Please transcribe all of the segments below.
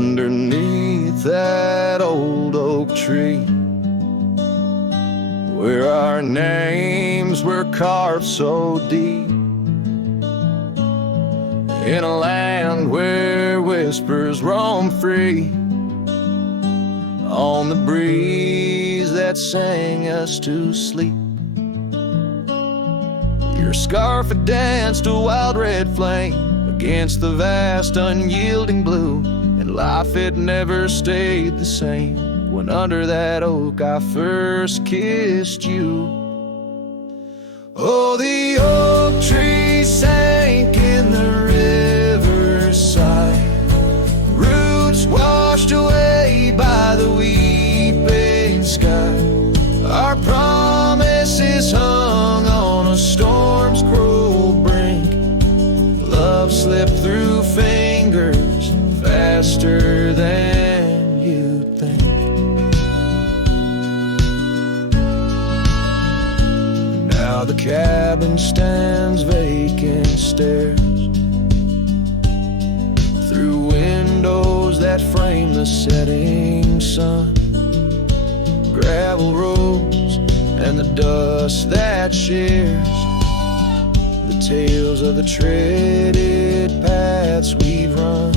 underneath that old oak tree, where our names were carved so deep, in a land where whispers roam free, on the breeze that sang us to sleep. Your scarf had danced a wild red flame against the vast unyielding blue, and life had never stayed the same when under that oak I first kissed you. Oh, the oak tree sank in the riverside, roots washed away by the weeping sky. Our promises hung on a storm's cruel brink. Love slipped through fingers faster than you'd think. Now the cabin stands vacant, stares through windows that frame the setting sun, gravel roads and the dust that shares the tales of the treaded paths we've run.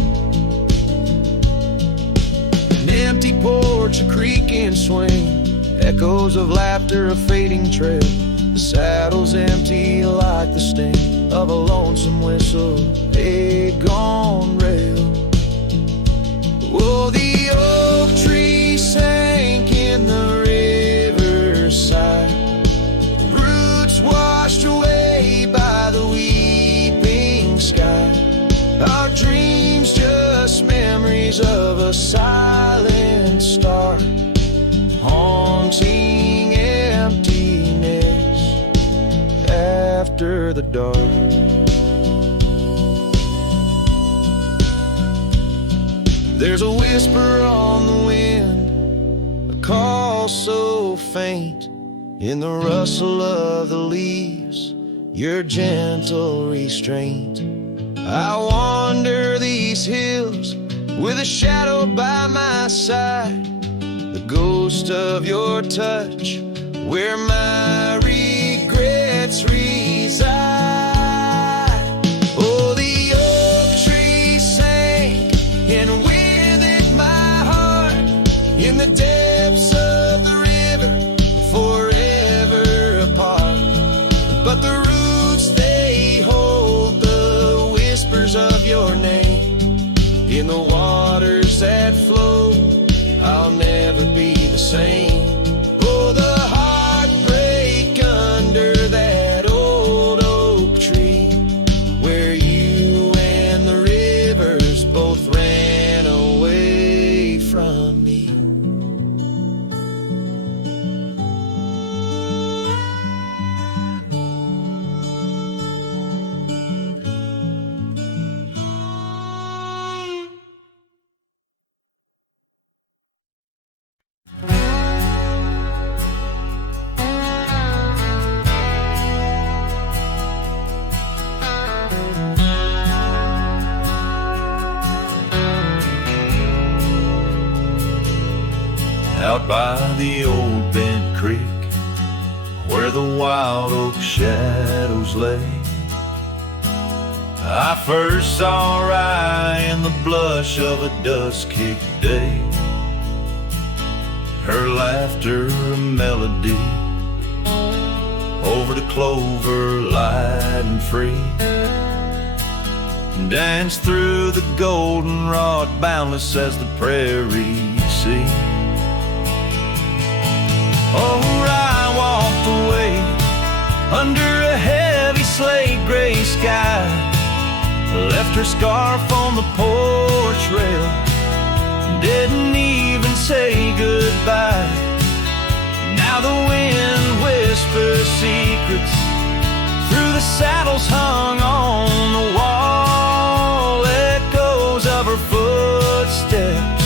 An empty porch, a creaking swing, echoes of laughter, a fading trail. The saddle's empty like the sting of a lonesome whistle, a gone rail. Oh, the oak tree sank in the riverside, roots washed away by the weeping sky. Our dreams just memories of a silent star, haunting emptiness after the dark. There's a whisper on the wind, a call so faint, in the rustle of the leaves, your gentle restraint. I wander these hills with a shadow by my side, the ghost of your touch, where my regrets reside. Oh, the oak tree sank, and with it my heart, in the depths of the river, forever apart. But the roots, they hold the whispers of your name, in the waters that flow, I'll never be the same. Oh, the heartbreak under that old oak tree, where you and the rivers both ran away from me. Out by the old bent creek, where the wild oak shadows lay, I first saw Rye in the blush of a dust-kicked day. Her laughter a melody over the clover, light and free, danced through the goldenrod, boundless as the prairie sea. Oh, Rye walked away under a heavy slate gray sky, left her scarf on the porch rail, didn't even say goodbye. Now the wind whispers secrets through the saddles hung on the wall, echoes of her footsteps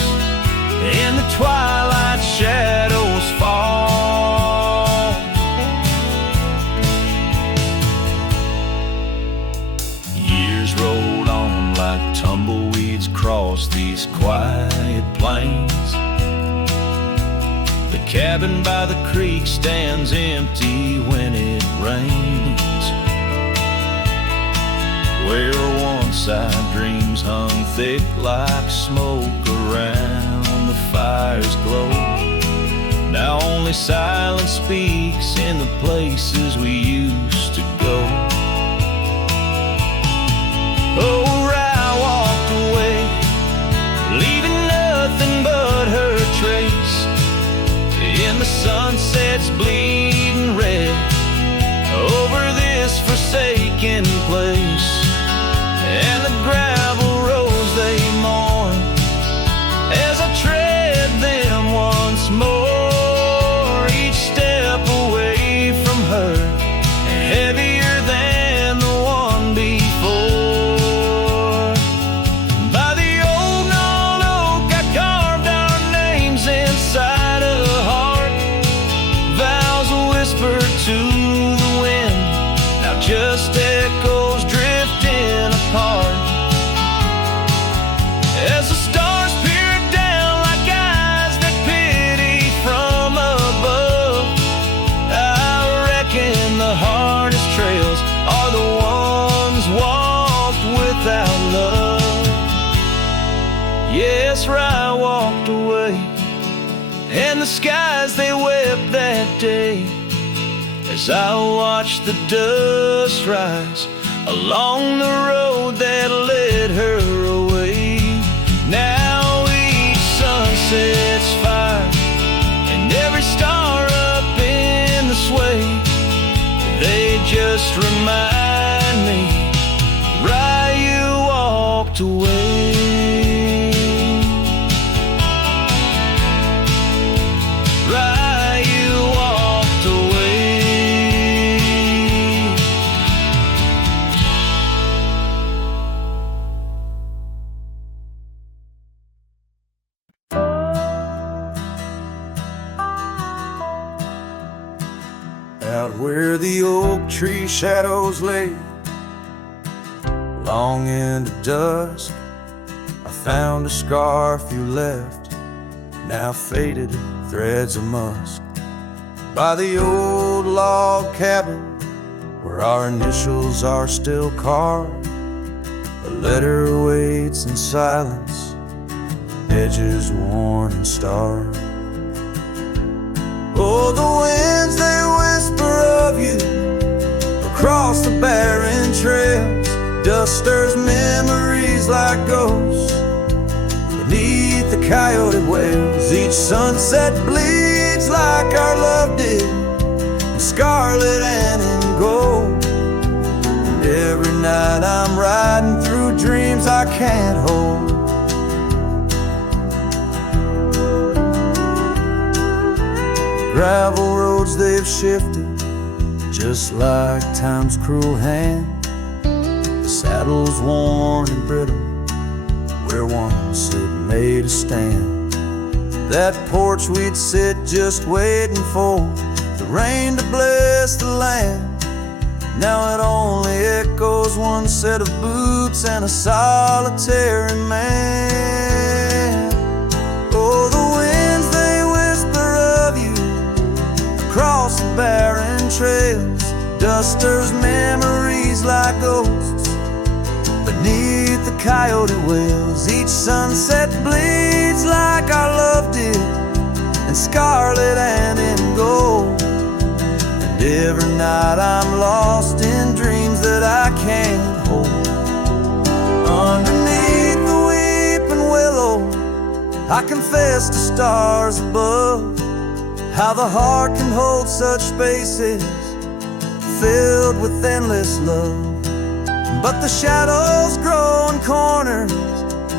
in the twilight shadows fall. Years rolled on like tumbleweeds cross these quiet The cabin by the creek stands empty when it rains, where once our dreams hung thick like smoke around the fire's glow. Now only silence speaks in the places we used to go. Oh, Rye walked away, leaving nothing but her trace in the sunset's bleeding red over this forsaken place. And the gravel roads they mourn as I tread them once more, each step away from her heavier than the one before. By the old gnarled oak I carved our names inside a heart, vows whispered to the wind, now just echoes drifting apart. As the stars peer down like eyes that pity from above, I reckon the hardest trails are the ones walked without love. Yes, Rye walked away, and the skies they wept that day as I watched the dust rise along the road that led her away. Now each sunset's fire and every star up in the sway, they just remind me, Rye, you walked away. Rye, you walked away. Out where the oak tree shadows lay, long into dusk, I found a scarf you left, now faded threads of musk. By the old log cabin where our initials are still carved, a letter waits in silence, edges worn and starved. Oh, the winds they whisper of you across the barren trails, dust stirs memories like ghosts beneath the coyote wails. Each sunset bleeds like our love did, in scarlet and in gold. And every night I'm riding through dreams I can't hold. Gravel roads they've shifted, just like time's cruel hand. The saddle's worn and brittle, where once it made a stand. That porch we'd sit just waiting for the rain to bless the land. Now it only echoes one set of boots and a solitary man. Oh, the winds they whisper of you across the barren trails, dust stirs memories like ghosts beneath the coyote wails. Each sunset bleeds like our love did, in scarlet and in gold. And every night I'm lost in dreams that I can't hold. Underneath the weeping willow I confess to stars above, how the heart can hold such spaces filled with endless love. But the shadows grow in corners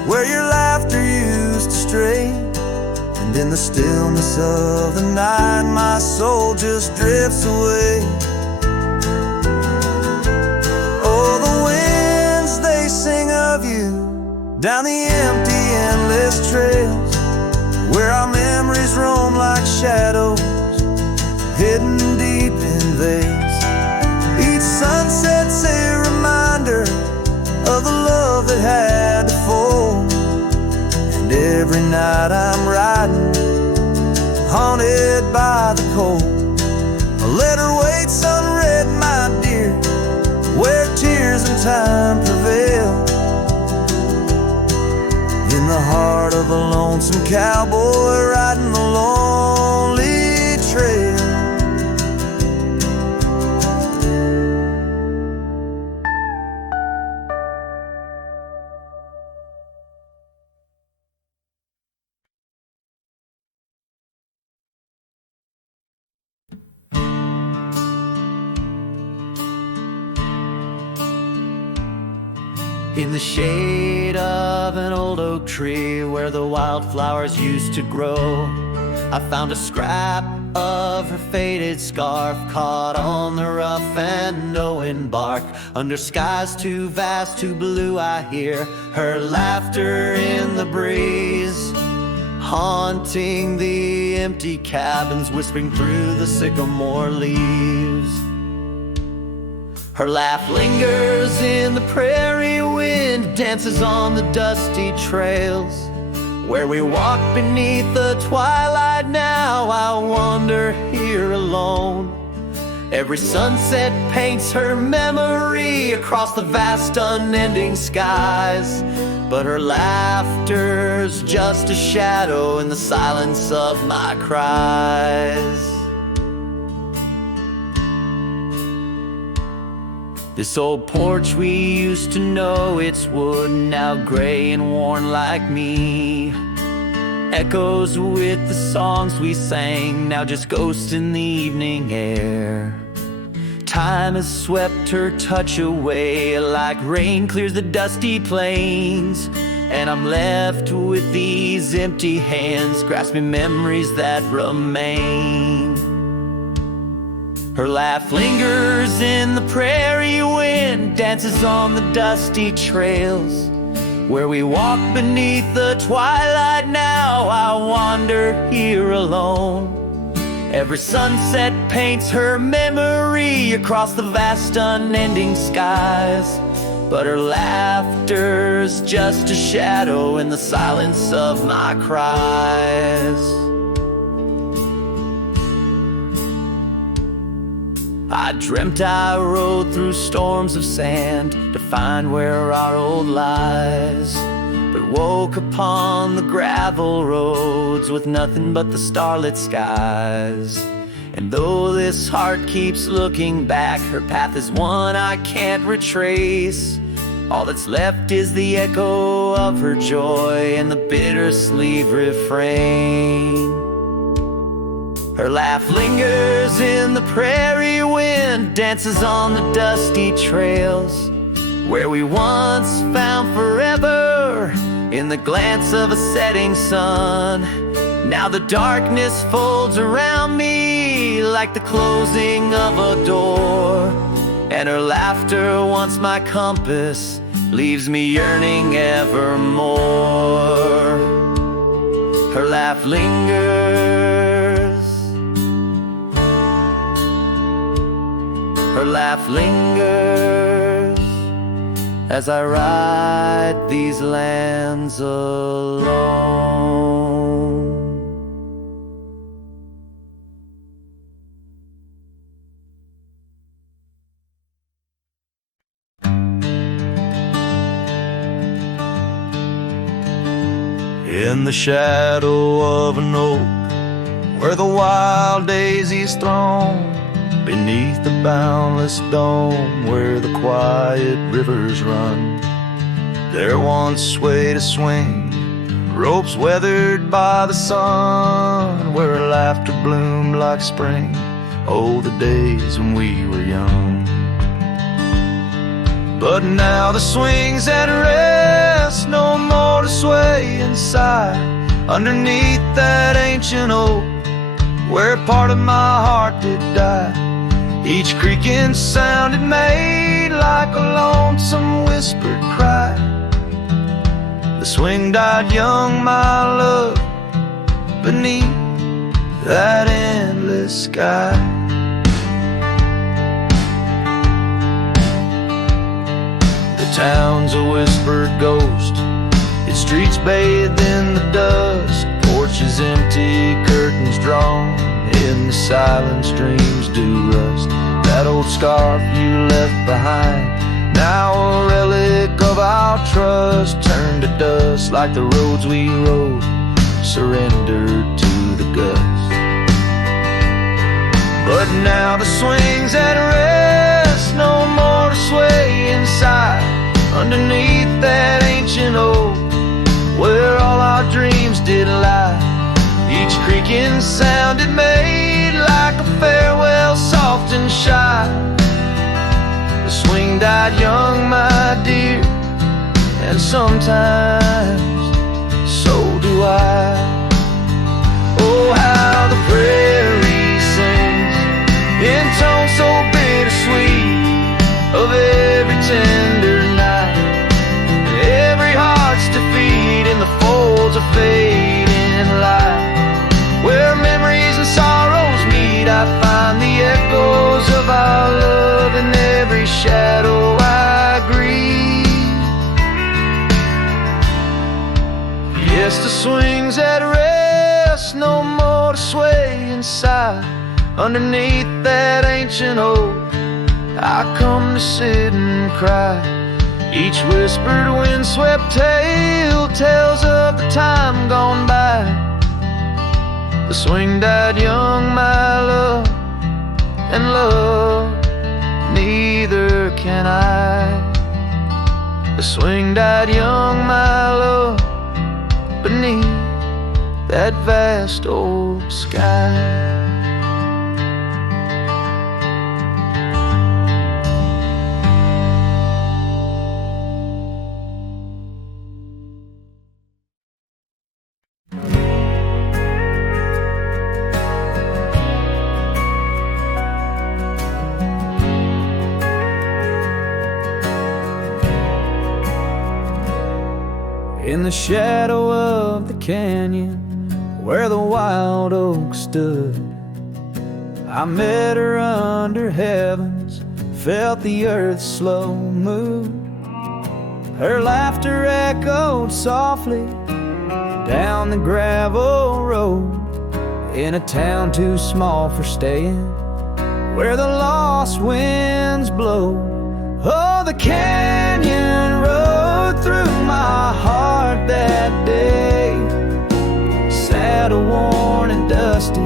where your laughter used to stray, and in the stillness of the night my soul just drifts away. Oh, the winds they sing of you down the empty endless trails, where our memories roam like shadows hidden deep in veils. Each sunset's a reminder of the love that had to fall. And every night I'm riding haunted by the cold. Let her wait, sunred, my dear, where tears and time prevail. In the heart of a lonesome cowboy riding the lonely trail. In the shade of an old oak tree where the wildflowers used to grow, I found a scrap of her faded scarf caught on the rough and knowing bark. Under skies too vast, too blue, I hear her laughter in the breeze, haunting the empty cabins, whispering through the sycamore leaves. Her laugh lingers in the prairie wind, dances on the dusty trails. Where we walk beneath the twilight now, I wander here alone. Every sunset paints her memory across the vast unending skies. But her laughter's just a shadow in the silence of my cries. This old porch we used to know, it's wood, now gray and worn like me. Echoes with the songs we sang, now just ghosts in the evening air. Time has swept her touch away, like rain clears the dusty plains. And I'm left with these empty hands, grasping memories that remain. Her laugh lingers in the prairie wind, dances on the dusty trails. Where we walk beneath the twilight now, I wander here alone. Every sunset paints her memory across the vast unending skies. But her laughter's just a shadow in the silence of my cries. I dreamt I rode through storms of sand to find where our old lies, but woke upon the gravel roads with nothing but the starlit skies. And though this heart keeps looking back, her path is one I can't retrace. All that's left is the echo of her joy and the bitter sleeve refrain. Her laugh lingers in the prairie wind, dances on the dusty trails. Where we once found forever in the glance of a setting sun. Now the darkness folds around me like the closing of a door. And her laughter, once my compass, leaves me yearning evermore. Her laugh lingers. Her laugh lingers as I ride these lands alone. In the shadow of an oak, where the wild daisies throng, beneath the boundless dome, where the quiet rivers run, there once swayed a swing, ropes weathered by the sun, where laughter bloomed like spring. Oh, the days when we were young. But now the swing's at rest, no more to sway inside, underneath that ancient oak, where part of my heart did die. Each creaking sound it made like a lonesome whispered cry. The swing died young, my love, beneath that endless sky. The town's a whispered ghost, its streets bathed in the dusk, porch porches empty, curtains drawn. In the silence, dreams do rust. That old scarf you left behind, now a relic of our trust, turned to dust like the roads we rode, surrendered to the gust. But now the swing's at rest, no more to sway inside, underneath that ancient oak, where all our dreams did lie. Each creaking sound it made like a farewell, soft and shy. The swing died young, my dear, and sometimes so do I. Oh, how the prairie sings in tones so bittersweet of every tender night, and every heart's defeat in the folds of fading light. Where memories and sorrows meet, I find the echoes of our love in every shadow I grieve. Yes, the swing's at rest, no more to sway inside, underneath that ancient oak. I come to sit and cry. Each whispered windswept tale tells of the time gone by. The swing died young, my love, and love neither can I. The swing died young, my love, beneath that vast old sky. In the shadow of the canyon where the wild oak stood, I met her under heavens, felt the earth's slow move. Her laughter echoed softly down the gravel road, in a town too small for staying, where the lost winds blow. Oh, the canyon rode through my heart that day, saddle worn and dusty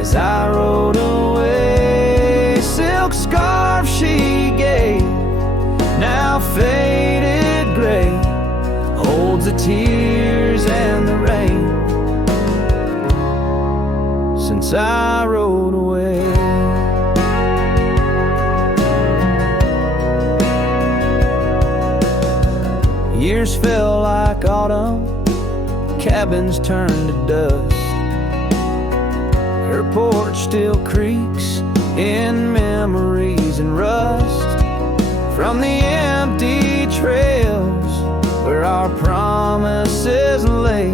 as I rode away. Silk scarf she gave, now faded gray, holds the tears and the rain since I rode away. Years fell like autumn, cabins turned to dust. Her porch still creaks in memories and rust from the empty trails where our promises lay.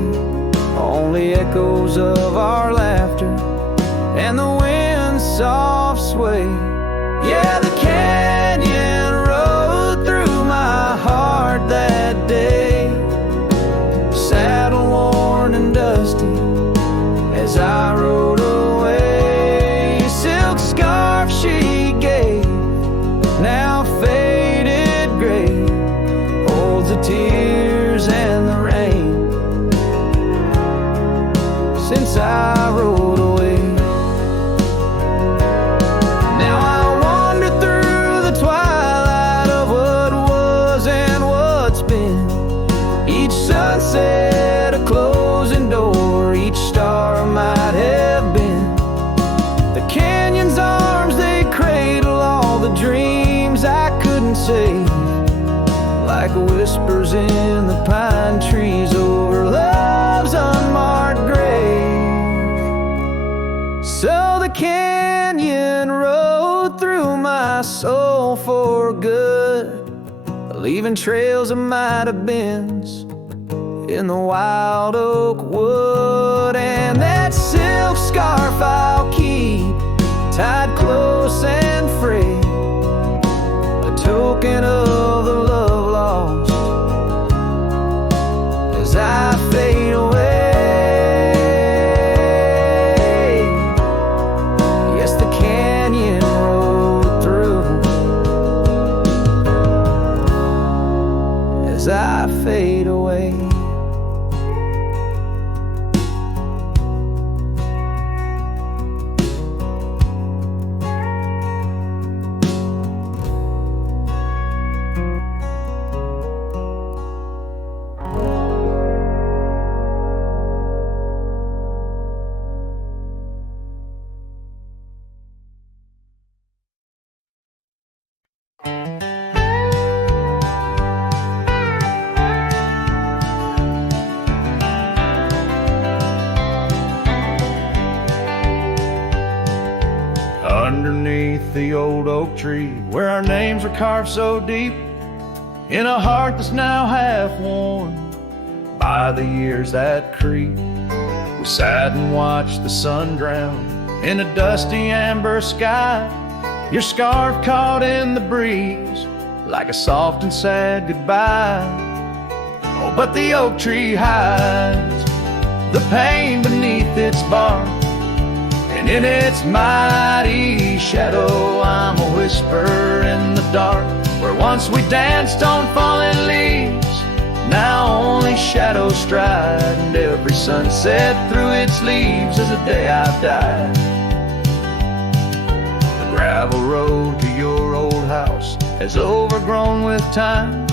Only echoes of our laughter and the wind's soft sway. Yeah, the canyon rode through my heart that day, saddle worn and dusty as I rode away. Silk scarf she gave, now faded gray, holds the tears and the rain since I rode away. Now I wander through the twilight of what was and what's been. Each sunset a closing door, each star might have been. The canyon's arms, they cradle all the dreams I couldn't say, like whispers in the pine trees over love's unmarked grave. So the canyon rode through my soul for good, leaving trails of might have beens in the wild oak wood. And that silk scarf I'll keep tied close and free, a token of the love lost as I fade away. underneath the old oak tree, where our names were carved so deep in a heart that's now half worn by the years that creep. We sat and watched the sun drown in a dusty amber sky, your scarf caught in the breeze like a soft and sad goodbye. Oh, but the oak tree hides the pain beneath its bark, and in its mighty shadow I'm a whisper in the dark. Where once we danced on falling leaves, now only shadows stride, and every sunset through its leaves is a day I've died. The gravel road to your old house has overgrown with time.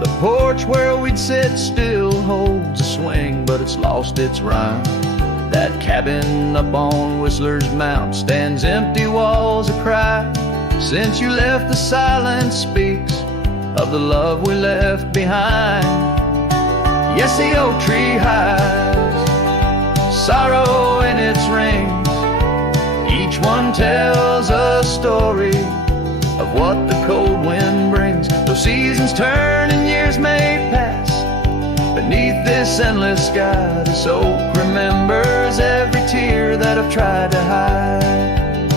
The porch where we'd sit still holds a swing, but it's lost its rhyme. That cabin up on Whistler's Mount stands empty walls a cry. Since you left, the silence speaks of the love we left behind. Yes, the oak tree hides sorrow in its rings. Each one tells a story of what the cold wind brings. Though seasons turn and years may pass, beneath this endless sky, this oak remembers every tear that I've tried to hide.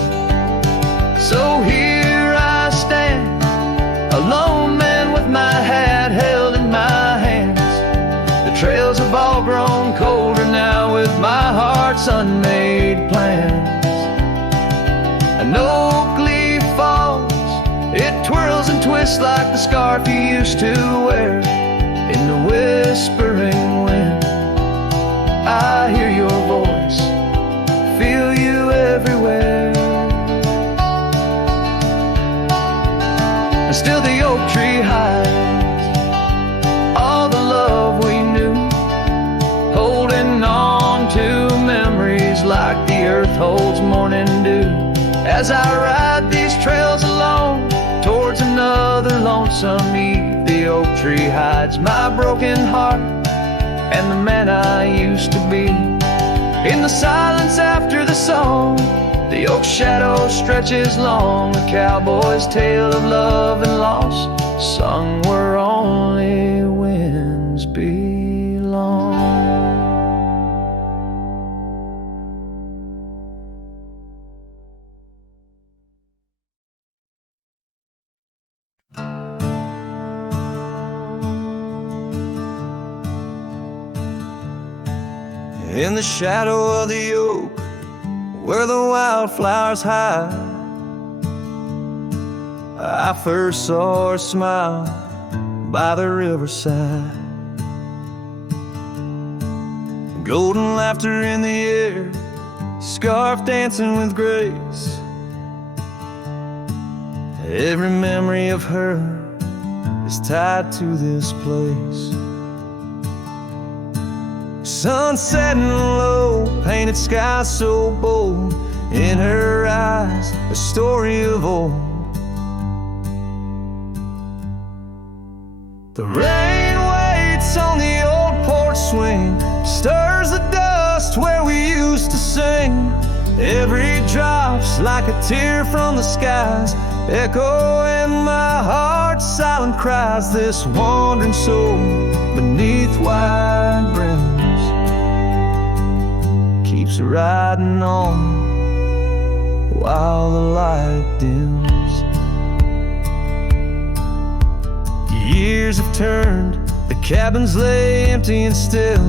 So here I stand, a lone man with my hat held in my hands. The trails have all grown colder now with my heart's unmade plans. An oak leaf falls, it twirls and twists like the scarf you used to wear. In the whispering wind, I hear your voice, feel you everywhere. And still the oak tree hides all the love we knew, holding on to memories like the earth holds morning dew. As I ride these trails alone towards another lonesome eve, the oak tree hides my broken heart and the man I used to be. In the silence after the song, the oak shadow stretches long, a cowboy's tale of love and loss, sung where only winds belong. In the shadow of the oak, where the wildflowers hide, I first saw her smile by the riverside. Golden laughter in the air, scarf dancing with grace. Every memory of her is tied to this place. Sun setting low, painted sky so bold, in her eyes a story of old. The rain waits on the old porch swing, stirs the dust where we used to sing. Every drop's like a tear from the skies, echo in my heart's silent cries. This wandering soul beneath wide brims keeps riding on while the light dims. Years have turned, the cabins lay empty and still.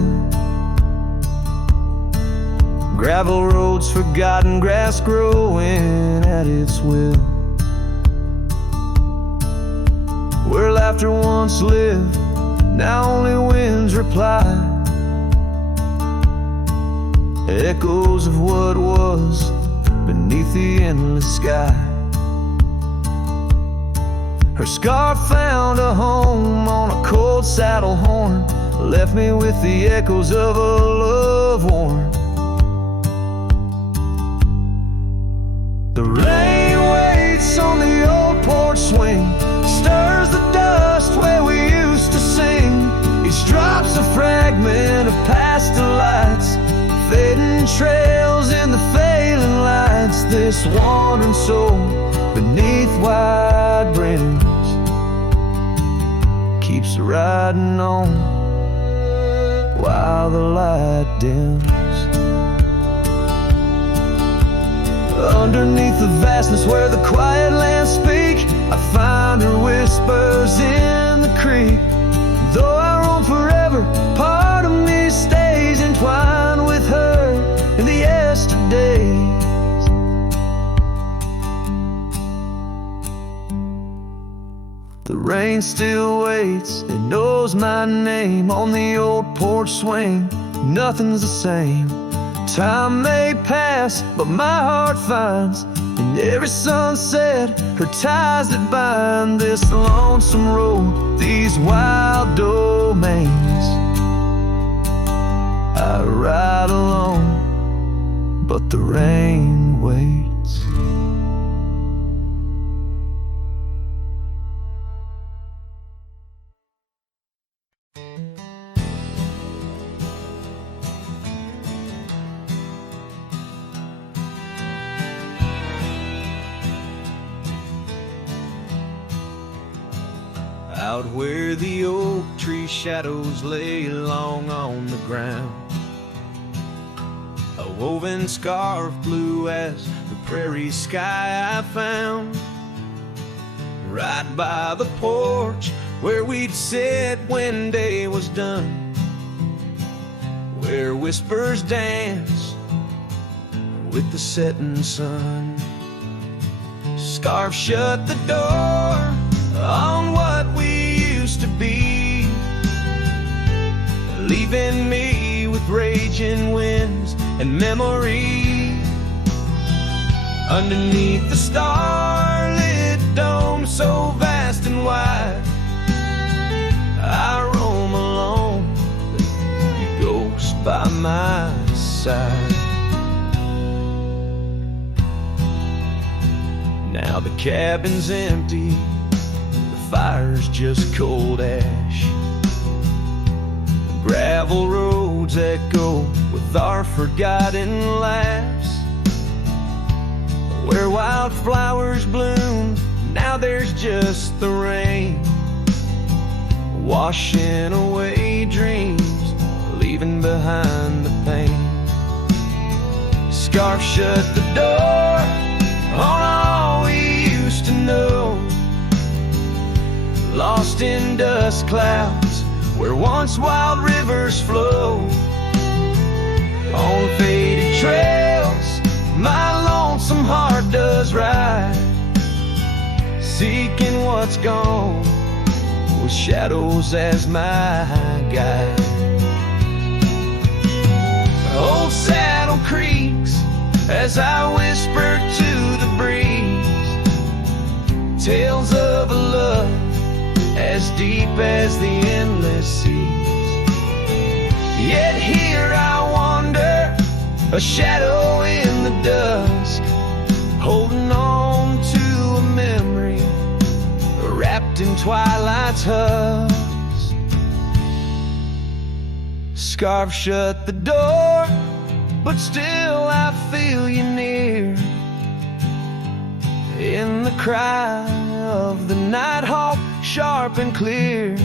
Gravel roads forgotten, grass growing at its will. Where laughter once lived, now only winds reply. Echoes of what was beneath the endless sky. Her scarf found a home on a cold saddle horn, left me with the echoes of a love worn. The rain waits on the old porch swing, stirs the dust where we used to sing. Each drop's a fragment of past delights, fading trails in the failing lights. rest this wandering soul beneath wide branches. Keeps riding on while the light dims. Underneath the vastness where the quiet lands speak, I find her whispers in the creek. Though I roam forever, part of me stays entwined with her in the yesterdays. The rain still waits, it knows my name. On the old porch swing, nothing's the same. Time may pass, but my heart finds in every sunset her ties that bind this lonesome road, these wild domains. I ride alone, but the rain waits. Out where the oak tree shadows lay long on the ground, a woven scarf blue as the prairie sky I found. Right by the porch where we'd sit when day was done, where whispers dance with the setting sun. Scarf shut the door on what we used to be, leaving me with raging winds and memory. Underneath the starlit dome so vast and wide, I roam alone, you ghost by my side. Now the cabin's empty, fire's just cold ash. Gravel roads echo with our forgotten laughs. Where wildflowers bloom, now there's just the rain, washing away dreams, leaving behind the pain. Scarf shut the door on all we used to know, lost in dust clouds where once wild rivers flow. On faded trails my lonesome heart does ride, seeking what's gone with shadows as my guide. Old saddle creaks as I whisper to the breeze, tales of a love as deep as the endless seas. Yet here I wander, a shadow in the dusk, holding on to a memory wrapped in twilight's husk. Scarf shut the door, but still I feel you near, in the cry of the nighthawk, sharp and clear.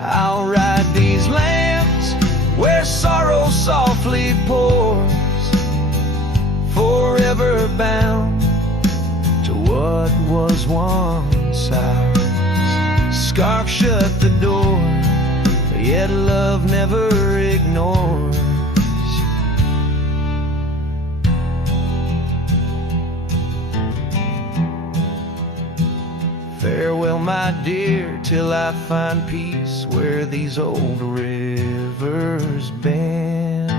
I'll ride these lands where sorrow softly pours, forever bound to what was once ours. Scarf shut the door, yet love never ignores. Farewell, my dear, till I find peace where these old rivers bend.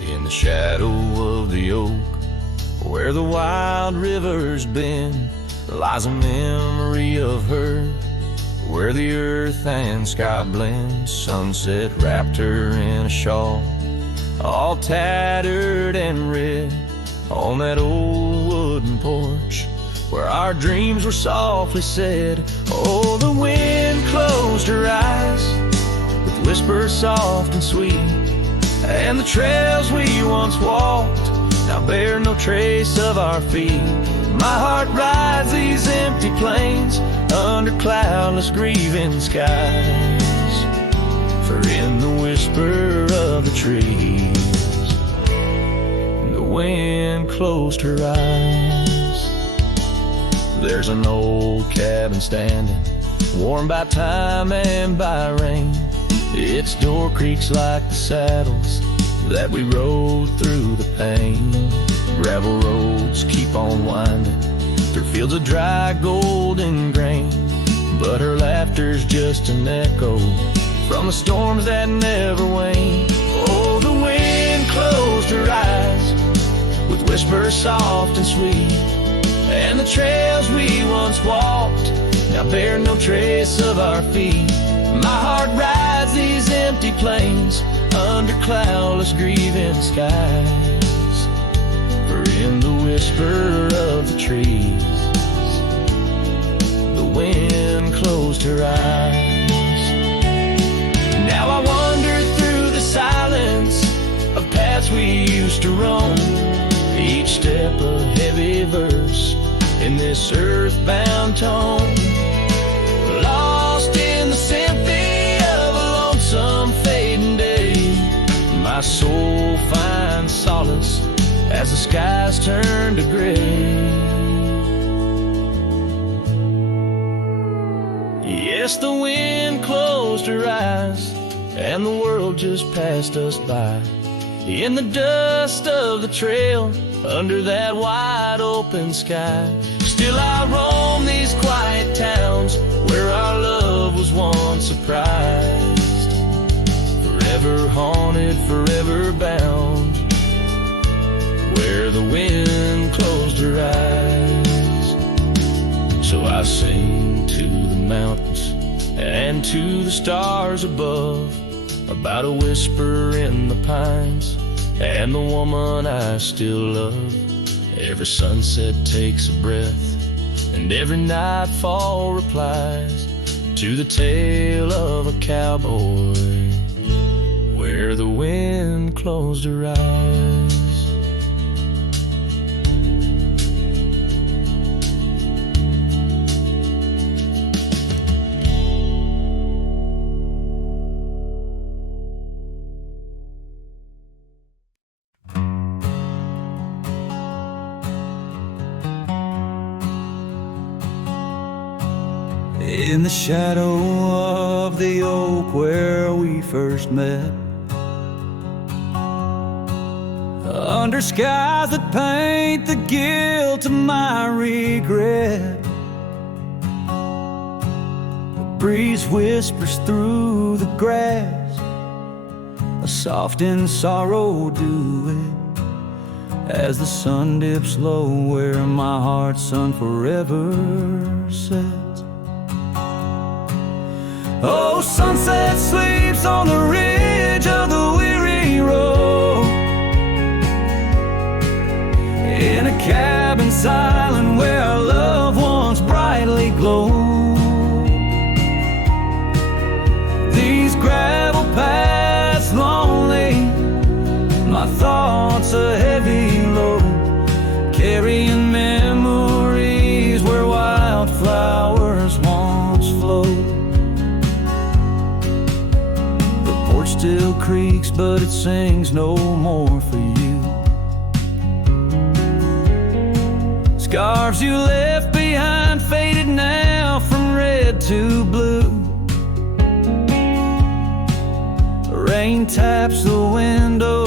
In the shadow of the oak, where the wild river's bend, lies a memory of her, where the earth and sky blend. Sunset wrapped her in a shawl, all tattered and red, on that old wooden porch where our dreams were softly said. Oh, the wind closed her eyes with whispers soft and sweet, and the trails we once walked now bear no trace of our feet. My heart rides these empty plains under cloudless grieving skies, for in the whisper of the trees the wind closed her eyes. There's an old cabin standing, warmed by time and by rain. Its door creaks like the saddles that we rode through the pain. Gravel roads keep on winding through fields of dry golden grain, but her laughter's just an echo from the storms that never wane. Oh, the wind closed her eyes with whispers soft and sweet, and the trails we once walked now bear no trace of our feet. My heart rides these empty plains under cloudless grieving skies, for in the whisper of the trees the wind closed her eyes. Now I wander through the silence of paths we used to roam, each step a heavy verse in this earthbound tone, lost in the symphony of a lonesome fading day. My soul finds solace as the skies turn to gray. Yes, the wind closed her eyes and the world just passed us by, in the dust of the trail under that wide open sky. Still I roam these quiet towns where our love was once surprised, forever haunted, forever bound, where the wind closed her eyes. So I sing to the mountains and to the stars above about a whisper in the pines and the woman I still love. Every sunset takes a breath and every nightfall replies to the tale of a cowboy where the wind closed her eyes. In the shadow of the oak where we first met, under skies that paint the guilt of my regret, the breeze whispers through the grass a soft and sorrow duet, as the sun dips low where my heart's sun forever sets. Oh, sunset sleeps on the ridge of the weary road, in a cabin silent where our love once brightly glowed. These gravel paths lonely, my thoughts a heavy load, carrying memories where wildflowers once flowed. Still creaks, but it sings no more for you. Scarves you left behind faded now from red to blue. Rain taps the window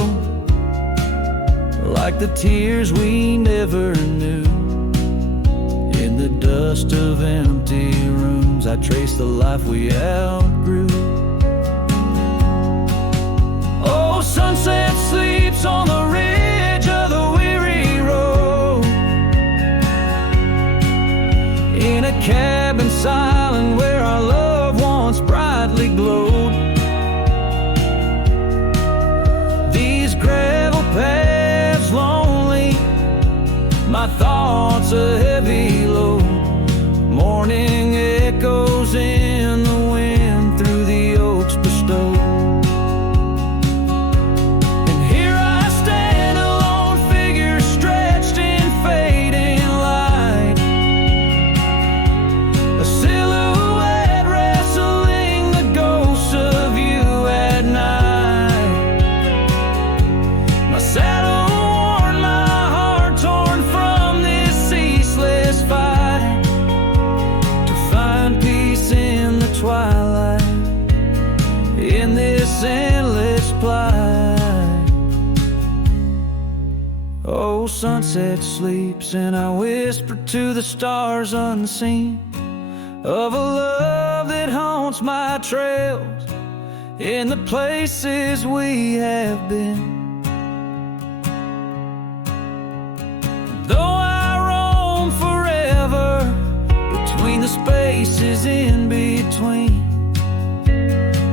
like the tears we never knew. In the dust of empty rooms I trace the life we outgrew. Oh, sunset sleeps on the ridge of the weary road, in a cabin silent where our love once brightly glowed. These once a heavy load. Morning echoes in the wind through the oaks bestowed. And here I stand, a lone figure stretched in fading light, a silhouette wrestling the ghosts of you at night. My saddle worn, my heart torn from this ceaseless fight, to find peace in the twilight, in this endless plight. Oh, sunset sleeps and I whisper to the stars unseen of a love that haunts my trails in the places we have been. Though I roam forever between the spaces in between,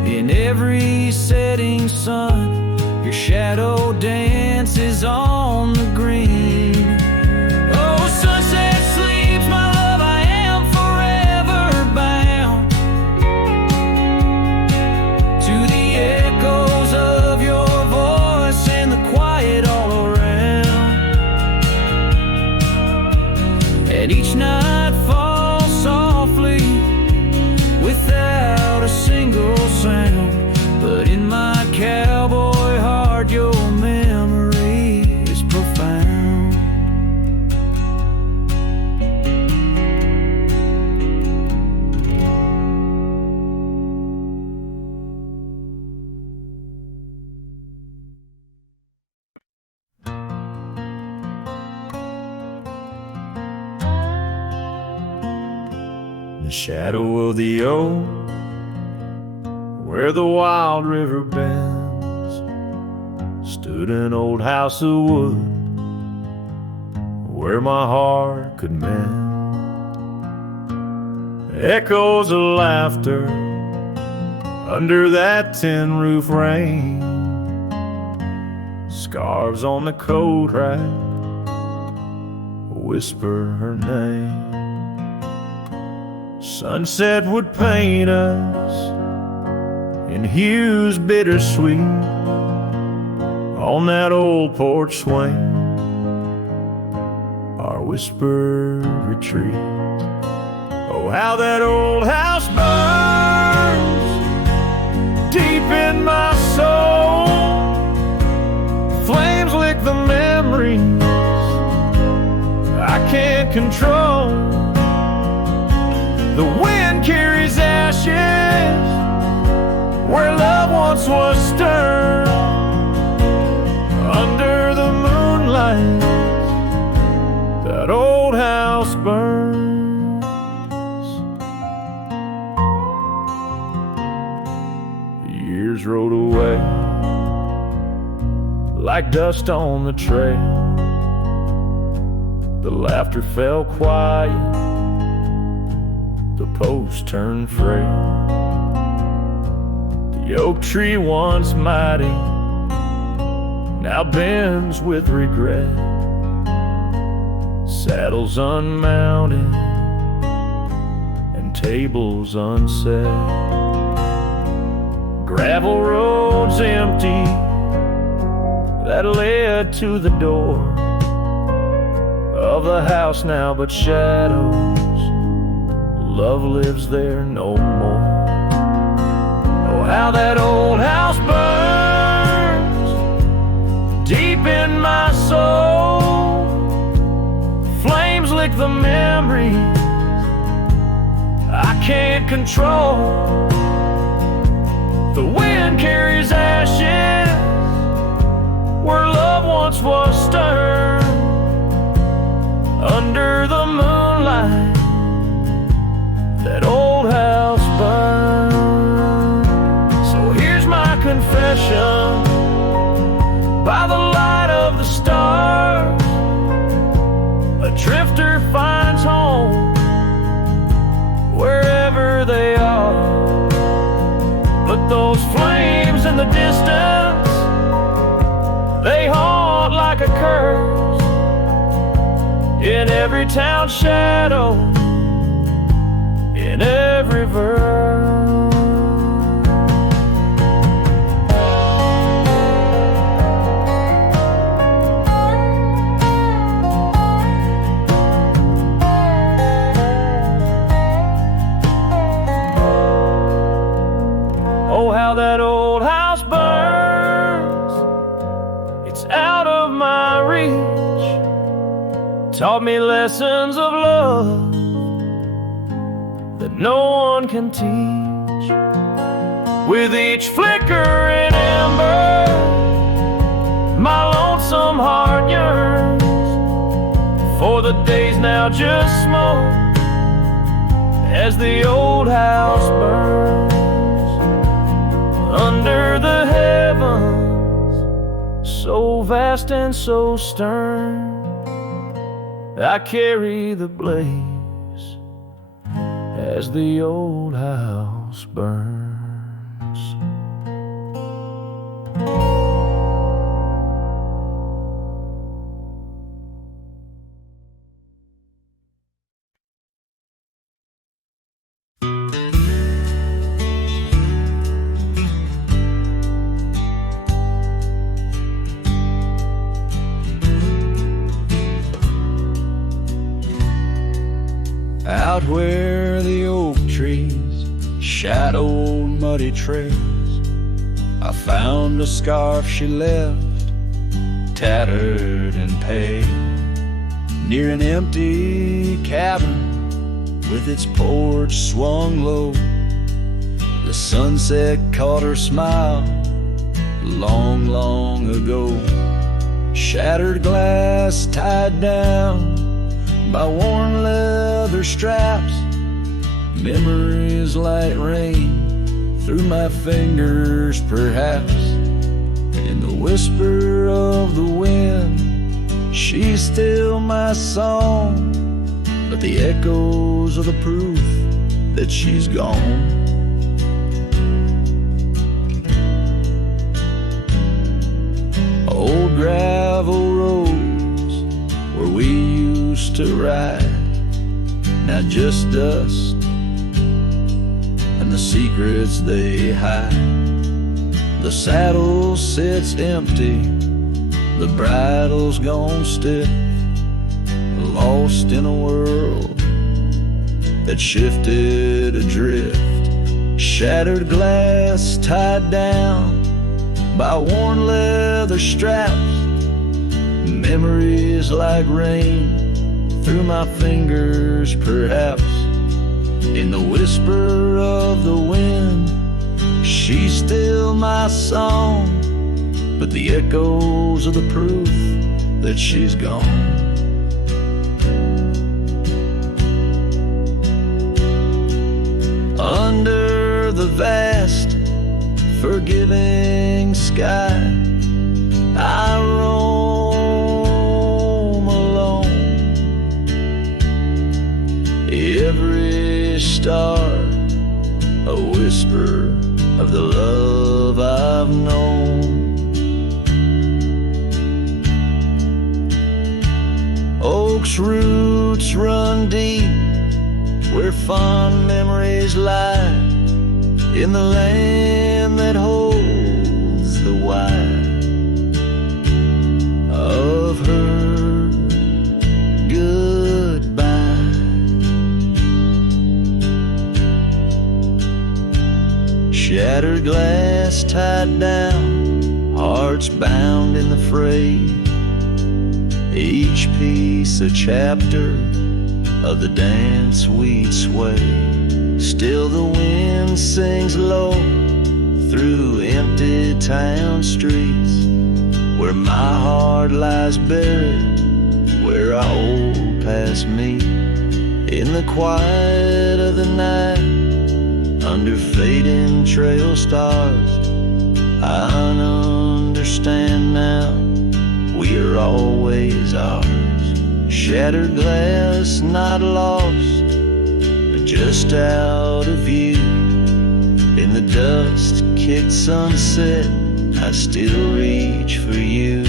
in every setting sun, your shadow dances on the green. Oh, sunset sleeps, my love, I am forever bound to the echoes of your voice and the quiet all around. And each night falls softly without a single sound, but in my cowboy heart your memory is profound. The shadow of the oak, where the wild river bends, stood an old house of wood where my heart could mend. Echoes of laughter under that tin roof rain, scarves on the coat rack whisper her name. Sunset would paint us in hues bittersweet on that old porch swing, our whispered retreat. Oh, how that old house burns deep in my soul. Flames lick the memories I can't control. The wind carries ashes where love once was stirred. Under the moonlight, that old house burns. Years rode away like dust on the trail. The laughter fell quiet, the post turned frail. The oak tree once mighty now bends with regret. Saddles unmounted and tables unset. Gravel roads empty that led to the door of the house now but shadows. Love lives there no more. Oh, how that old house burns deep in my soul. Flames lick the memories I can't control. The wind carries ashes where love once was stirred. Under the moonlight, that old house burns. So here's my confession by the light of the stars. A drifter finds home wherever they are. But those flames in the distance, they haunt like a curse in every town shadow, in every verse. Oh, how that old house burns, it's out of my reach. Taught me lessons of love that no one can teach. With each flickering ember, my lonesome heart yearns for the days now just smoke as the old house burns. Under the heavens, so vast and so stern, I carry the blaze as the old house burns. Out where the oak trees shadowed muddy trails, I found a scarf she left, tattered and pale, near an empty cabin with its porch swung low. The sunset caught her smile long, long ago. Shattered glass tied down by worn leather straps, memories like rain through my fingers perhaps. In the whisper of the wind, she's still my song, but the echoes are the proof that she's gone. Old gravel roads where we used to ride, now just dust and the secrets they hide. The saddle sits empty, the bridle's gone stiff, lost in a world that shifted adrift. Shattered glass tied down by worn leather straps, memories like rain through my fingers perhaps. In the whisper of the wind, she's still my song, but the echoes are the proof that she's gone. Under the vast, forgiving sky, I roam alone. Every star a whisper of the love I've known. Oak's roots run deep where fond memories lie, in the land that holds the why of her goodbye. Shattered glass tied down, hearts bound in the fray, each piece a chapter of the dance we'd sway. Still the wind sings low through empty town streets, where my heart lies buried, where our old past meet. In the quiet of the night, under fading trail stars, I understand now, we are always ours. Shattered glass not lost, but just out of view. In the dust-kicked sunset, I still reach for you.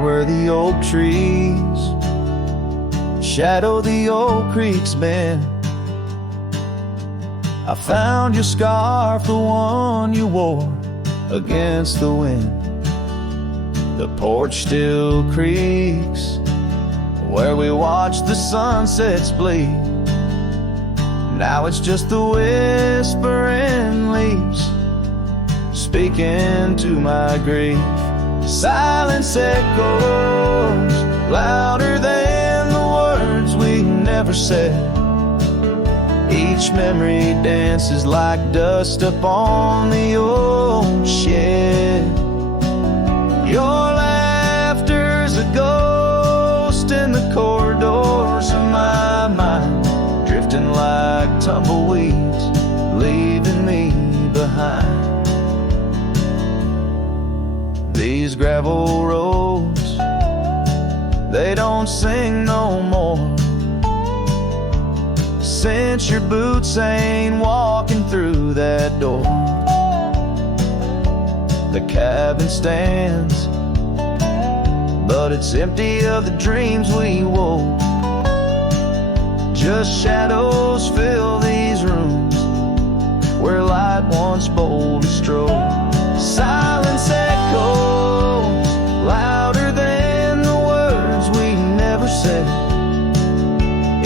spot where the oak trees shadow the old creek's bend. I found your scarf, the one you wore against the wind. The porch still creaks where we watched the sunsets bleed. Now it's just the whispering leaves speaking to my grief. Silence echoes louder than the words we never said. Each memory dances like dust upon the old shed. Your laughter's a ghost in the corridors of my mind, drifting like tumbleweeds, leaving me behind. These gravel roads, they don't sing no more, since your boots ain't walking through that door. The cabin stands, but it's empty of the dreams we wove. Just shadows fill these rooms where light once boldly strode. Silence echoes louder than the words we never said.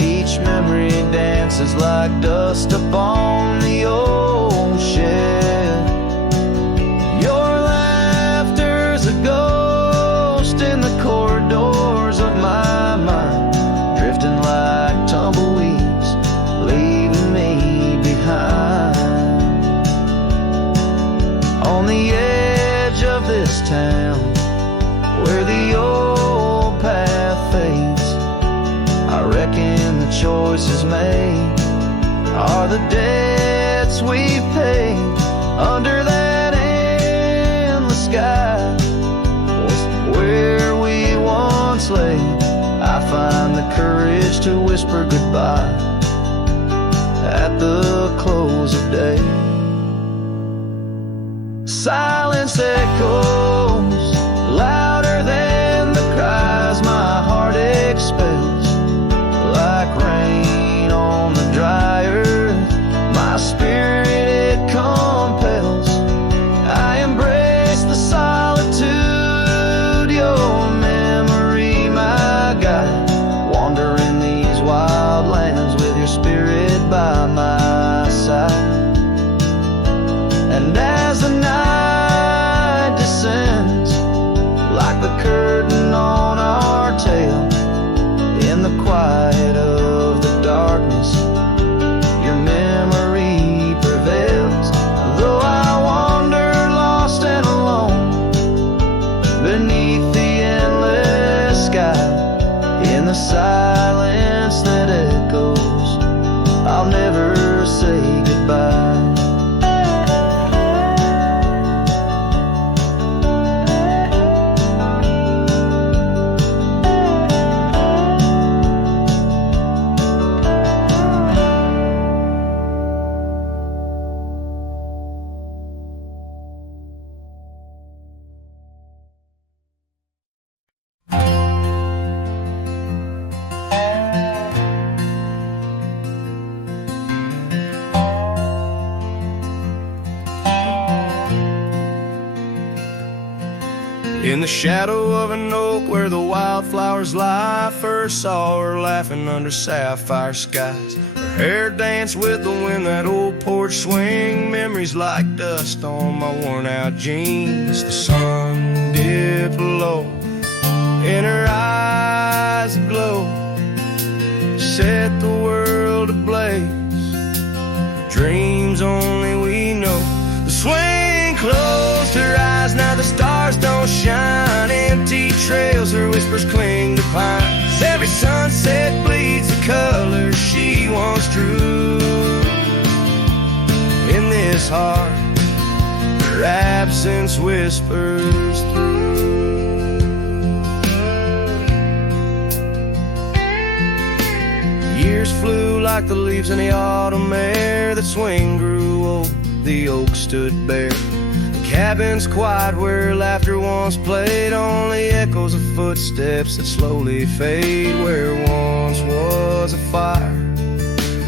Each memory dances like dust upon the old shed. Your laughter's a ghost in the corridors of my mind, drifting like tumbleweeds, leaving me behind. On the edge of this town, where the old path fades, I reckon the choices made are the debts we've paid. Under that endless sky, where we once lay, I find the courage to whisper goodbye at the close of day. Silence echoes louder than the cries my heart expels. Like rain on the dry earth, my spirit it compels. I embrace the solitude, your memory my guide. Wandering these wild lands with your spirit by my side. And as the night descends, like the curtain on our tale, in the quiet of the darkness, your memory prevails. Though I wander lost and alone beneath the endless sky, in the silence that echoes, I'll never say goodbye. In the shadow of an oak where the wildflowers lie, first saw her laughing under sapphire skies. Her hair danced with the wind, that old porch swing, memories like dust on my worn out jeans. The sun dipped low, in her eyes aglow, set the world ablaze. Dreams only we know. The swing closed her eyes, now the stars don't shine. Empty trails, her whispers cling to pines. Every sunset bleeds the colors she once drew. In this heart, her absence whispers through. Years flew like the leaves in the autumn air. The swing grew old, the oak stood bare. The cabin's quiet where laughter once played, only echoes of footsteps that slowly fade. Where once was a fire,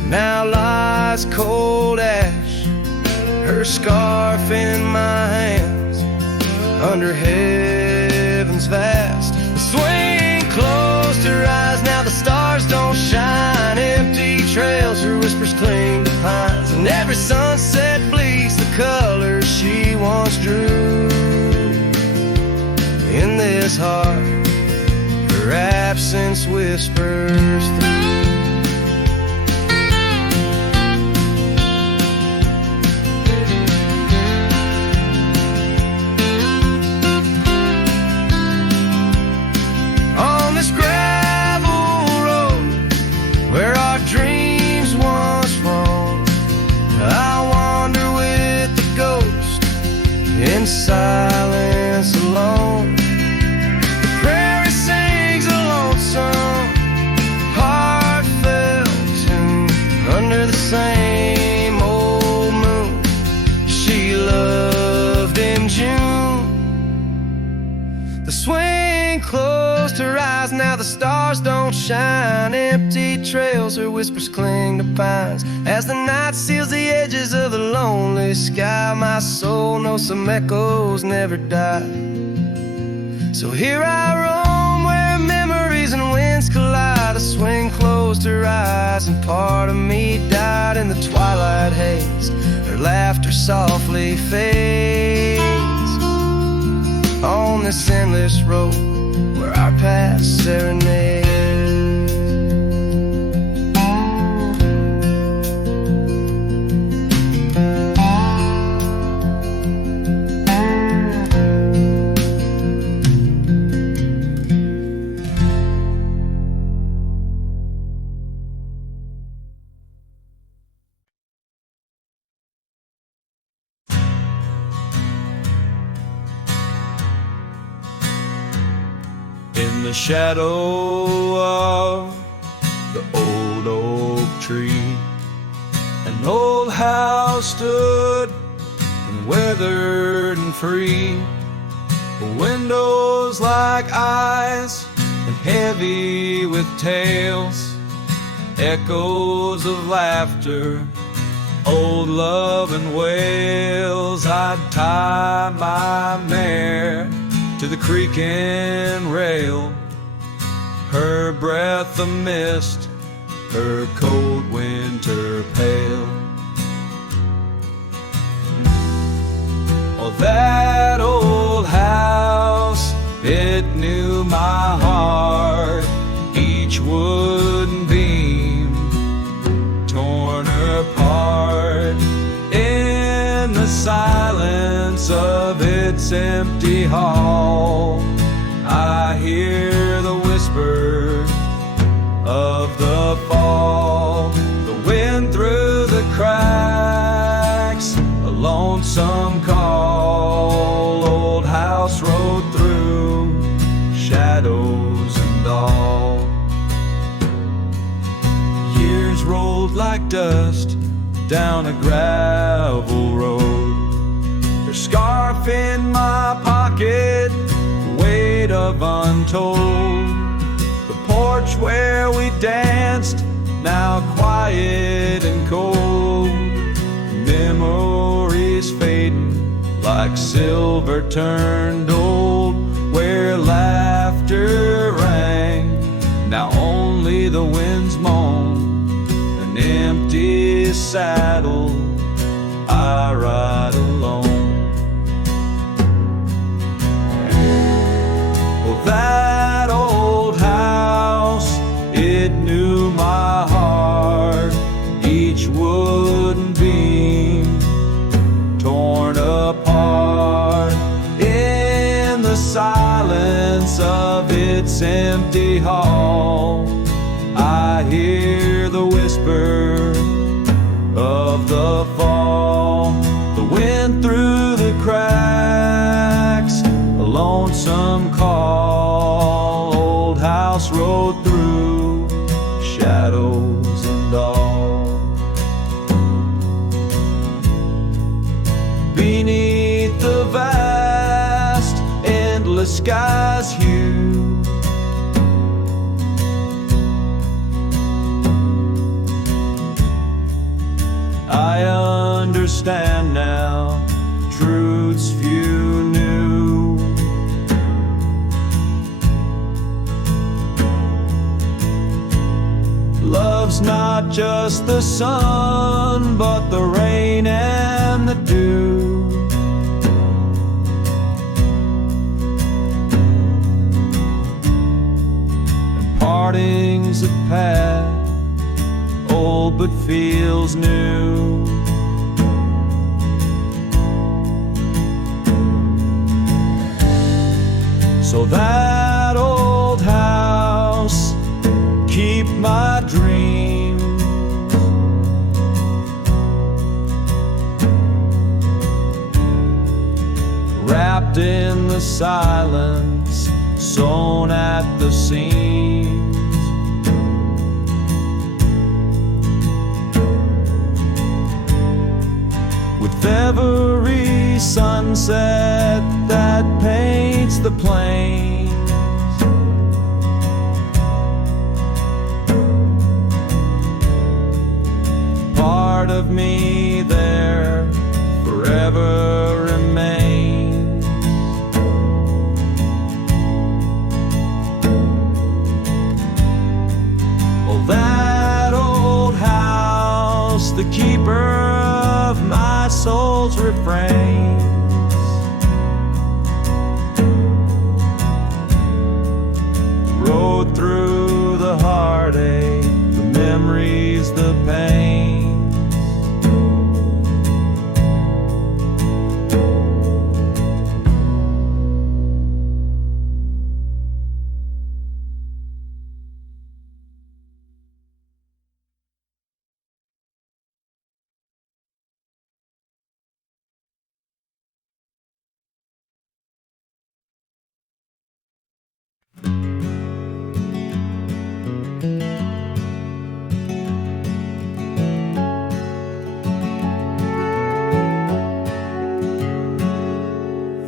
now lies cold ash. Her scarf in my hands, under heaven's vast. The swing closed her eyes, now the stars don't shine. Empty trails, her whispers cling to pines, and every sunset bleeds the colors she once drew. In this heart, her absence whispers through. On this gravel road where our dreams once roamed, I wander with the ghost in silence alone. The prairie sings a lonesome, heartfelt tune under the same old moon she loved in June. The swing closed her eyes, now the stars don't shine. Empty trails, her whispers cling to pines. As the night seals the edges of the lonely sky, my soul knows some echoes never die. So here I roam where memories and winds collide. A swing closed her eyes and part of me died in the twilight haze. Her laughter softly fades on this endless road where our paths serenade. In the shadow of the old oak tree, an old house stood and weathered and free. Windows like eyes and heavy with tales, echoes of laughter, old love and wails. I'd tie my mare to the creaking rail, her breath a mist, her cold winter pale. Oh, that old house, it knew my heart, each wooden beam torn apart. In the silence of its empty hall, I hear the whisper of the fall. The wind through the cracks, a lonesome call. Old house rode through, shadows and all. Years rolled like dust down a gravel road, her scarf in my pocket, weight of untold. The porch where we danced, now quiet and cold. Memories fading like silver turned old. Where laughter rang, now only the winds moan. An empty saddle, I ride alone. Well, that old house, it knew my heart, each wooden beam torn apart. In the silence of its empty hall, I hear the whisper of the fall. The wind through the cracks, a lonesome call. Old house rode through, shadows and all. Beneath the valley sky's hue. I understand now truths few knew. Love's not just the sun, but the rain and the dew. And parting's a path, old but feels new. So that old house, keep my dreams. Wrapped in the silence, sewn at the seams. With every sunset that paints the plains, part of me there forever remains. Well, that old house, the keeper of my soul's refrains, rode through the heartache, the memories, the pains.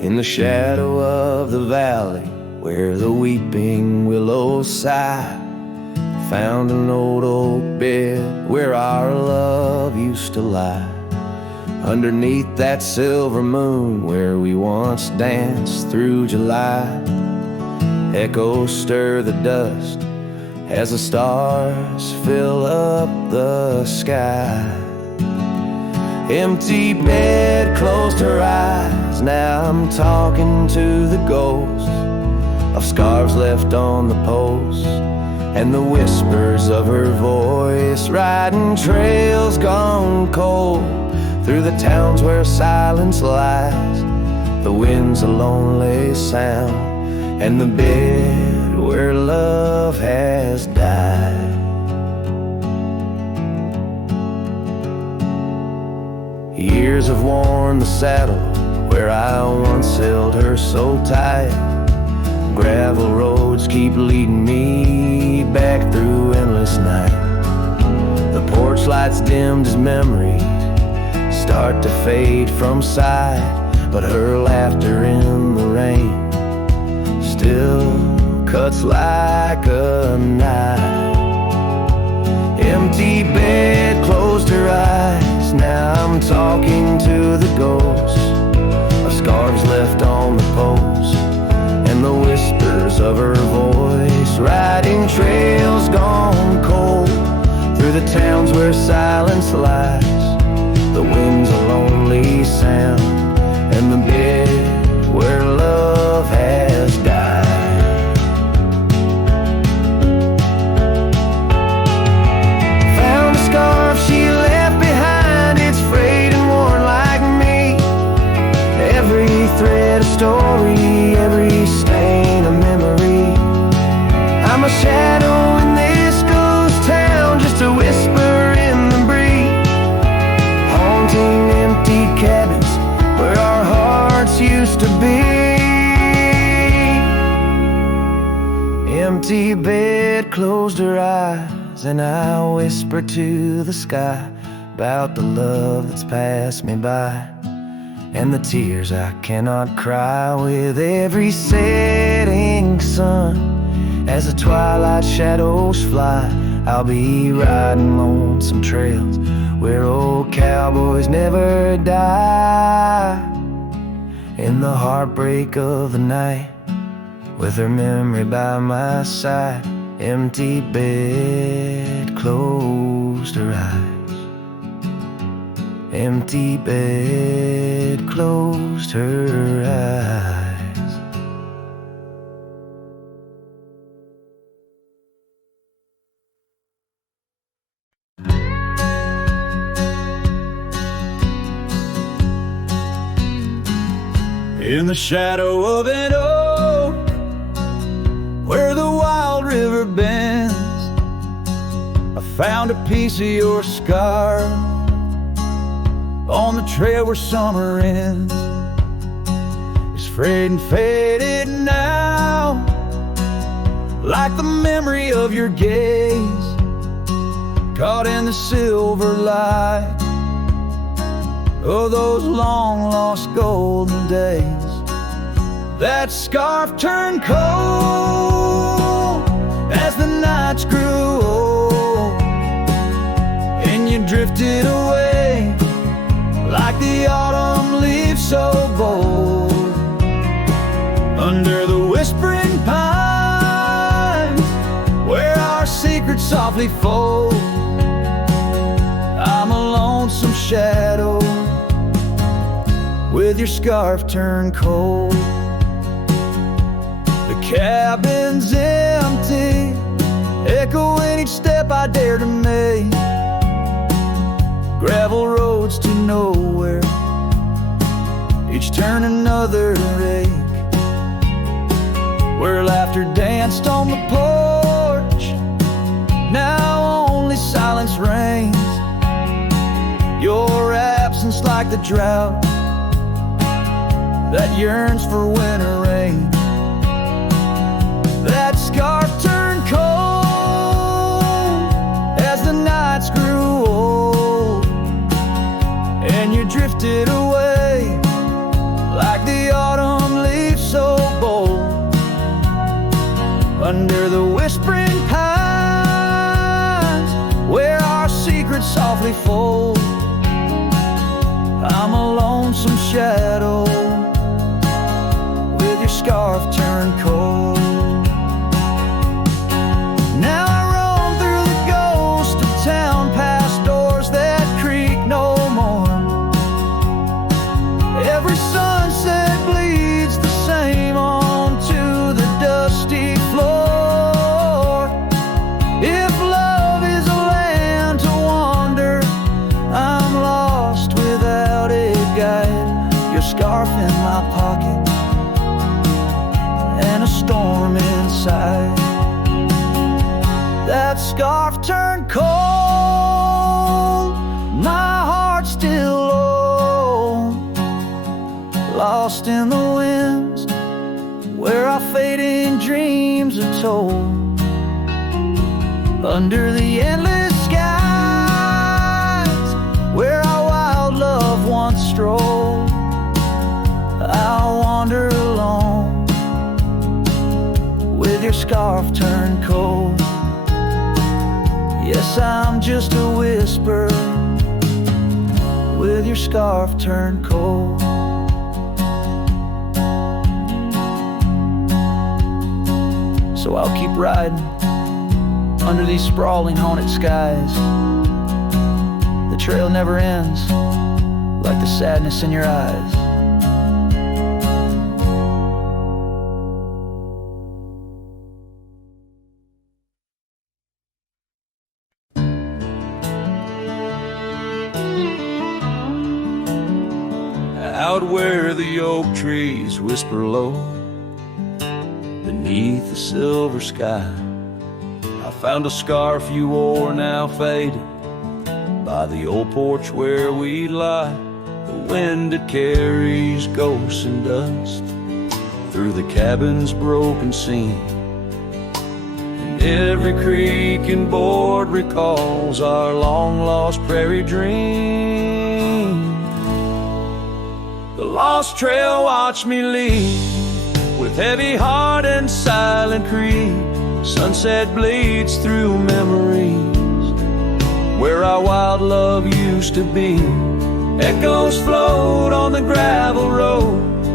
In the shadow of the valley, where the weeping willows sigh, found an old oak bed where our love used to lie. Underneath that silver moon where we once danced through July, echoes stir the dust as the stars fill up the sky. Empty bed closed her eyes, now I'm talking to the ghost of scarves left on the post, and the whispers of her voice riding trails gone cold through the towns where silence lies. The wind's a lonely sound, and the bed where love has died. Years have worn the saddle where I once held her so tight. Gravel roads keep leading me back through endless night. The porch lights dimmed as memories start to fade from sight, but her laughter in the rain still cuts like a knife. Empty bed closed her eyes, now I'm talking to the ghost of scarves left on the post, and the whispers of her voice riding trails gone cold through the towns where silence lies. The wind's a lonely sound, and the bed where love has died. Found a scarf she left behind, it's frayed and worn like me. Every thread a story, every stain a memory. I'm a shadow in this ghost town, just a whisper in the breeze, haunting empty cabins where our hearts used to be. Empty bed closed her eyes, and I whisper to the sky about the love that's passed me by. and the tears I cannot cry. With every setting sun, as the twilight shadows fly, I'll be riding lonesome trails where old cowboys never die. In the heartbreak of the night, with her memory by my side, empty bed closed her eyes. Empty bed closed her eyes. In the shadow of an oak, where the wild river bends, I found a piece of your scar on the trail where summer ends. It's frayed and faded now, like the memory of your gaze, caught in the silver light of those long lost golden days. That scarf turned cold as the nights grew old, and you drifted away like the autumn leaves so bold. Under the whispering pines, where our secrets softly fold, I'm a lonesome shadow with your scarf turned cold. The cabin's empty, echoing each step I dare to make. Gravel roads to nowhere, each turn another ache. Where laughter danced on the porch, now only silence reigns. Your absence like the drought that yearns for winter rain. That scarf turned cold as the nights grew old, and you drifted away like the autumn leaves so bold. Under the whispering pines, where our secrets softly fold, I'm a lonesome shadow with your scarf turned cold. Now I roam through the ghost of town, past doors that creak no more. Every sunset bleeds the same onto the dusty floor. If love is a land to wander, I'm lost without a guide. Your scarf in my pocket and a storm inside. That scarf turned cold, my heart still low, lost in the winds where our fading dreams are told. Under the endless skies where our wild love once strolled, I'll wander alone with your scarf turned cold. Yes, I'm just a whisper with your scarf turned cold. So I'll keep riding under these sprawling haunted skies. The trail never ends, like the sadness in your eyes. Out where the oak trees whisper low beneath the silver sky, I found a scarf you wore, now faded, by the old porch where we lie. The wind it carries ghosts and dust through the cabin's broken seam, and every creak and board recalls our long-lost prairie dream. The lost trail watched me lead, with heavy heart and silent creed. Sunset bleeds through memories, where our wild love used to be. Echoes float on the gravel road,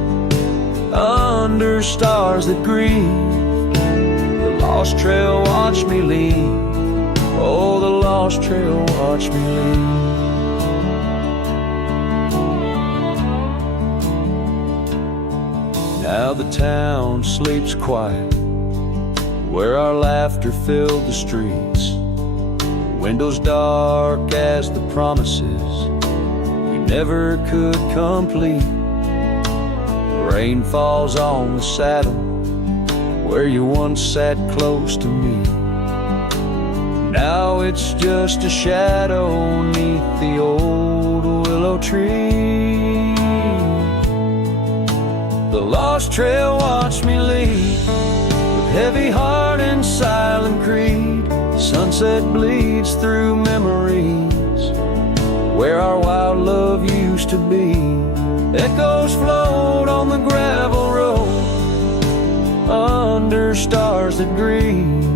under stars that grieve. The lost trail watched me lead. Oh, the lost trail watched me lead. Now the town sleeps quiet, where our laughter filled the streets. Windows dark as the promises we never could complete. Rain falls on the saddle, where you once sat close to me. Now it's just a shadow 'neath the old willow tree. The lost trail watched me lead, with heavy heart and silent creed. Sunset bleeds through memories, where our wild love used to be. Echoes float on the gravel road, under stars that grieve.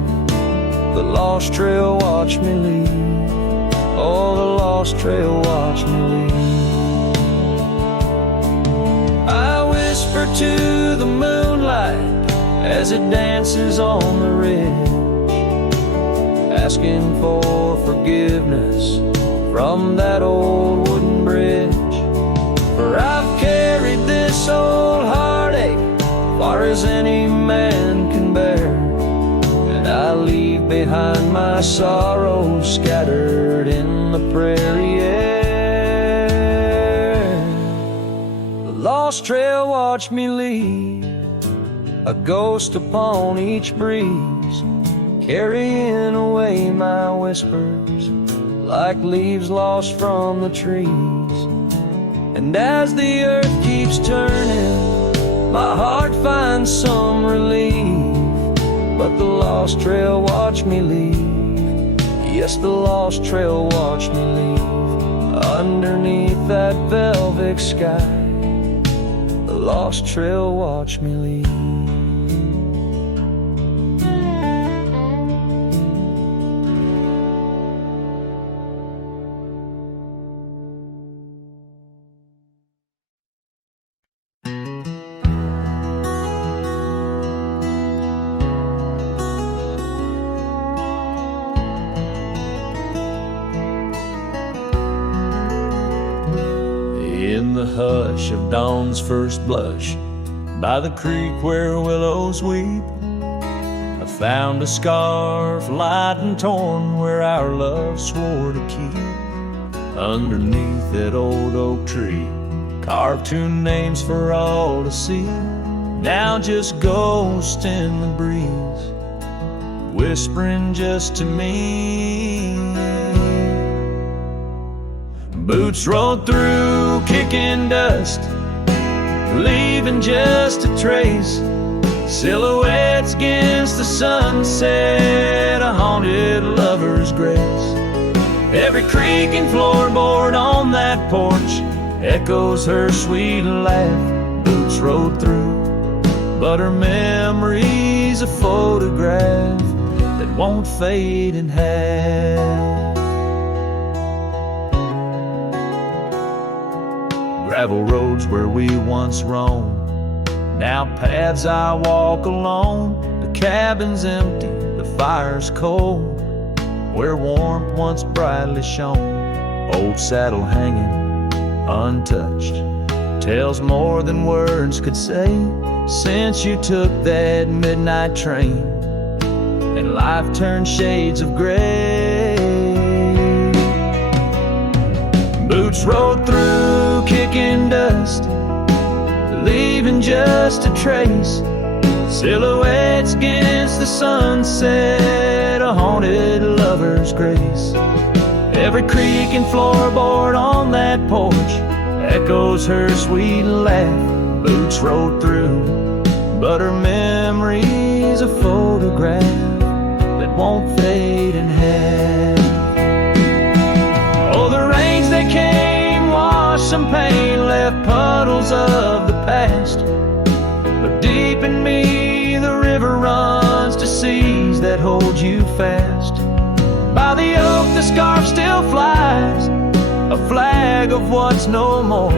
The lost trail watched me lead. Oh, the lost trail watched me lead. I whisper to the moonlight as it dances on the ridge, asking for forgiveness from that old wooden bridge. For I've carried this old heartache far as any man can bear, and I leave behind my sorrow scattered in the prairie air. The lost trail watched me lead, a ghost upon each breeze, carrying away my whispers like leaves lost from the trees. And as the earth keeps turning, my heart finds some relief. But the lost trail watched me leave. Yes, the lost trail watched me leave. Underneath that velvet sky, the lost trail watched me leave. In the hush of dawn's first blush, by the creek where willows weep, I found a scarf light and torn where our love swore to keep. Underneath that old oak tree, carved two names for all to see. Now just ghosts in the breeze, whispering just to me. Boots rolled through, kicking dust, leaving just a trace. Silhouettes against the sunset, a haunted lover's grace. Every creak and floorboard on that porch echoes her sweet laugh. Boots rolled through, but her memory's a photograph that won't fade in half. Gravel roads where we once roamed, now paths I walk alone. The cabin's empty, the fire's cold, where warmth once brightly shone. Old saddle hanging untouched tells more than words could say. Since you took that midnight train and life turned shades of gray, boots rolled through, kicking dust, leaving just a trace. Silhouettes against the sunset, a haunted lover's grace. Every creak and floorboard on that porch echoes her sweet laugh. Boots rolled through, but her memory's a photograph that won't fade in half. Oh, the rains that came washed some pain, left left puddles of the past. But deep in me, the river runs to seas that hold you fast. By the oak, the scarf still flies, a flag of what's no more.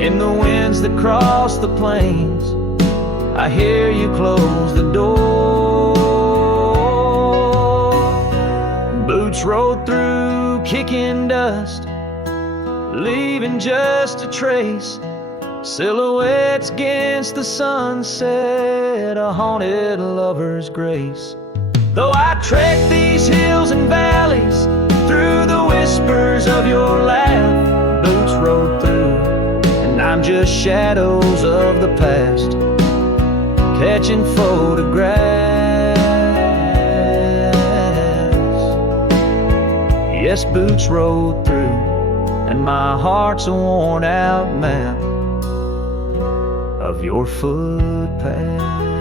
In the winds that cross the plains, I hear you close the door. Boots rode through, kicking dust, leaving just a trace. Silhouettes against the sunset, a haunted lover's grace. Though I trek these hills and valleys, through the whispers of your laugh, boots rode through, and I'm just shadows of the past, catching photographs. Yes, boots rode through, and my heart's a worn out map of your footpath.